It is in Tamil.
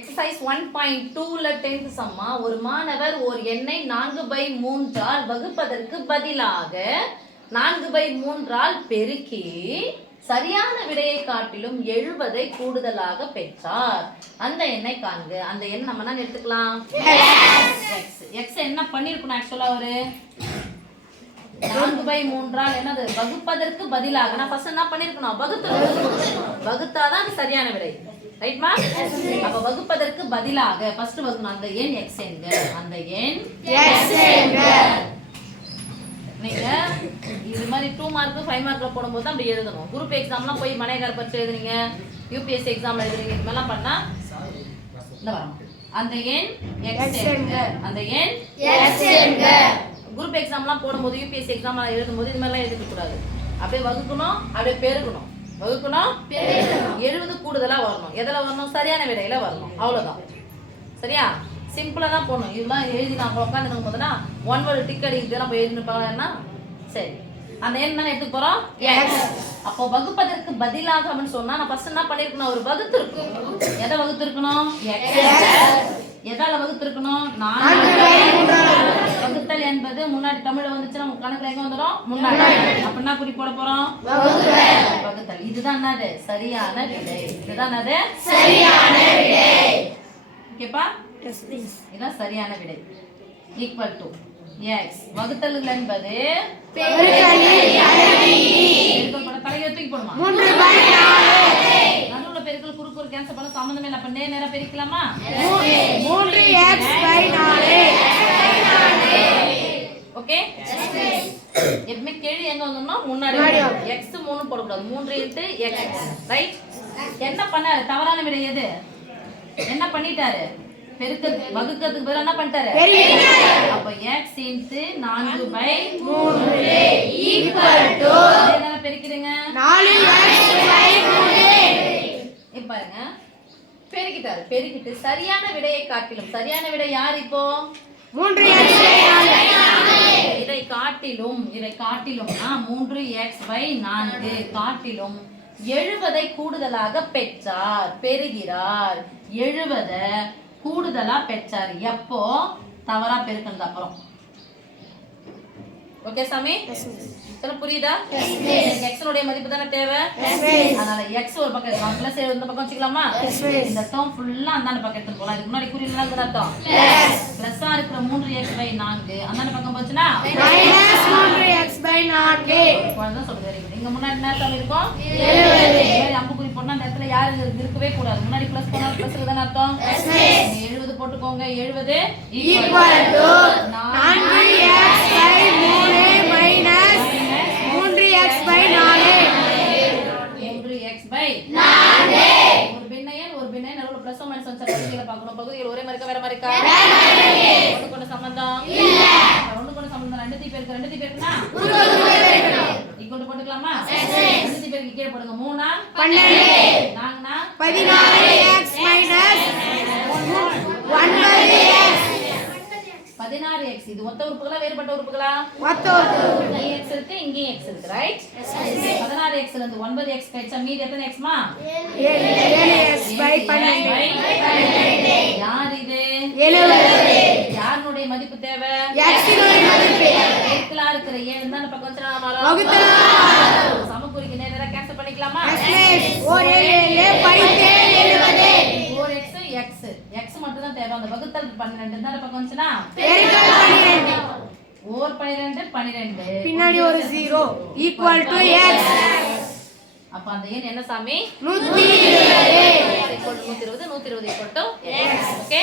Exercise 1.2ல 10th சம்மா ஒரு மாணவர் ஓர் எண்ணை 4/3 ஆல் வகுப்பதற்கு பதிலாக 4/3 ஆல் பெருக்கி சரியான விடையை காட்டிலும் 70 கூடுதலாக பெற்றார். அந்த எண்ணை காண்க. அந்த எண் நம்ம என்ன எடுத்துக்கலாம்? x என்ன பண்ணிருக்கணும்? ஆக்சுவலா ஒரு 4/3 ஆல் என்னது வகுப்பதற்கு பதிலாக நான் ஃபர்ஸ்ட் என்ன பண்ணிருக்கணும்? வகுத்தாதான் அது சரியான விடை. ரைட் மா? அப்ப வகுப்பதற்கு பதிலாக ஃபர்ஸ்ட் வகுக்கணும். அந்த எண் x என்க. அந்த எண் x என்க. நீங்க இது மாதிரி 2 மார்க் 5 மார்க்ல போடும்போது தான் அப்படி எழுதணும். குரூப் எக்ஸாம்லாம் போய் மனையகார பரீட்சை எழுதுறீங்க, யூபிஎஸ்சி எக்ஸாம் எழுதுறீங்க, இது மாதிரிலாம் பண்ணா இந்த வரும். அந்த எண் x என்க. அந்த எண் x என்க. குரூப் எக்ஸாம்லாம் போடும்போது யூபிஎஸ்சி எக்ஸாம் எழுதும்போது இது மாதிரிலாம் எழுதிக்க கூடாது. அப்படியே வகுக்கணும், அப்படியே பெருக்கணும். வகுக்கணும், 70 கூடுதலா வரணும். எதுல வரணும்? சரியான விடையில வரணும். அவ்வளவுதான். சரியா? சிம்பிளா தான் போடணும். இதெல்லாம் எழுதி நான் உட்காந்துருக்கும் போதுனா 1 வேர்ட் டிக் அடிக்கிறதுலாம் போய் எழுதிருப்பாங்கன்னா சரி. அந்த எண் தானே எடுத்துக்க போறோம் x. அப்போ வகுப்பதற்கு பதிலாக அப்படின்னு சொன்னா நான் ஃபர்ஸ்ட் என்ன பண்ணிருக்கணும்? ஒரு வகுத்து இருக்கும். எதை வகுத்து இருக்கணும்? x. எதால வகுத்து இருக்கணும்? 4/3. வகுத்தல் என்பது முன்னாடி தமிழ்ல வந்துச்சுன்னா கணக்குல எங்க வந்துரும்? முன்னாடி. அப்ப என்ன குறி போட போறோம்? வகுத்தல். இதுதான் என்னது? சரியான விடை. இதுதான் என்னது? சரியான விடை. ஓகேப்பா? Yes please. இதான் சரியான விடை. Equal to x. வகுத்தல் என்பது பெருக்கலின் தலையை தூக்கி போடுமா? 3/4. நடுவுல பெருக்கல் குறுக்கு ஒரு கேன்சல் பண்ண சம்பந்தமே இல்ல. அப்ப நேரா பெருக்கலாமா? 3x/4. ஓகே? எப்பவுமே கேள்வி எங்க வந்துறோம்? முன்னாடி. x 3 போட கூடாது. 3 * x. ரைட்? என்ன பண்ணாரு? தவறான விடை எது? என்ன பண்ணிட்டாரு? பெருக்க வகுக்கிறதுக்கு பதிலா என்ன பண்ணிட்டாரு? அப்ப x * 4/3 என்ன பெருக்கிடுங்க? 4x/3. இப்ப பாருங்க. பெருக்கிட்டாரு. பெருக்கிட்டு சரியான விடையை காட்டிலும் சரியான விடை யார் இப்போ? 3x/4. இதை காட்டிலும் 3x/4 காட்டிலும் 70 கூடுதலாக பெற்றார். பெறுகிறார். 70 கூடுதலா பெற்றார். எப்போ? தவறா பெருக்கணும் அப்புறம். ஓகே சாமி? சரி புரியுதா? x உடைய மதிப்பு தான தேவை. அதனால x ஒரு பக்கம் பிளஸ் இந்த பக்கம் வச்சுக்கலாமா? இந்த டேர்ம் ஃபுல்லா அந்தாண்ட பக்கம் எடுத்து போலாம். இதுக்கு முன்னாடி குறியீடுல என்ன அர்த்தம்? பிளஸ்ஸா இருக்கிற 3x/4 அந்தாண்ட பக்கம் போச்சுனா -3x/4. அதான் சொல்றது. இங்க முன்னாடி என்ன டேர்ம் இருக்கும்? 70. அம்பு குறி போட்டா அந்த இடத்துல யாரு இருக்கவே கூடாது. முன்னாடி பிளஸ் போனா பிளஸ் தான அர்த்தம். 70 போட்டுக்கோங்க. 70 ஈக்குவல் டு 4x/3 ஒரு பின்னையன் நடுவுல பிளஸ் மைனஸ் வந்து பகுதிகளை பார்க்கணும். பகுதிகள் ஒரே மாதிரி இருக்கா வேற மாதிரி இருக்கா? ஒண்ணுக்கு ஒண்ணு சம்பந்தம் இல்ல. ஒண்ணுக்கு ஒண்ணு சம்பந்தம். 2 பேருக்குனா ஈக்குவல் போட்டுக்கலாமா? 2 பேருக்கு கீழே போடுங்க. 3 12 4 16x - 9x 16x. இது ஒத்த உறுப்புகளா வேறுபட்ட உறுப்புகளா? ஒத்த உறுப்பு. இங்க x இருக்கு, இங்க x இருக்கு. ரைட்? 16x ல இருந்து 9x கழிச்சா மீதி எத்தனை x மா? 7x/12. யார் இது? 70. யாருடைய மதிப்பு தேவை? x உடைய மதிப்பு. பெருக்கலா இருக்கிற 7 இந்த பக்கம் வந்துனா மாறும். வகுத்தல். சமக்குறிக்கு நேரா கேன்சல் பண்ணிக்கலாமா? ஒரு 70. 4x மட்டும் தான் தேவை. அந்த வகுத்தல் 12 இந்த பக்கம் வந்துனா பெருக்கல் 12. ஓர் 12 பின்னாடி ஒரு 0 ஈக்குவல் டு x. அப்ப அந்த எண் என்ன சாமி? 120. 120 ஈக்குவல் டு x. ஓகே?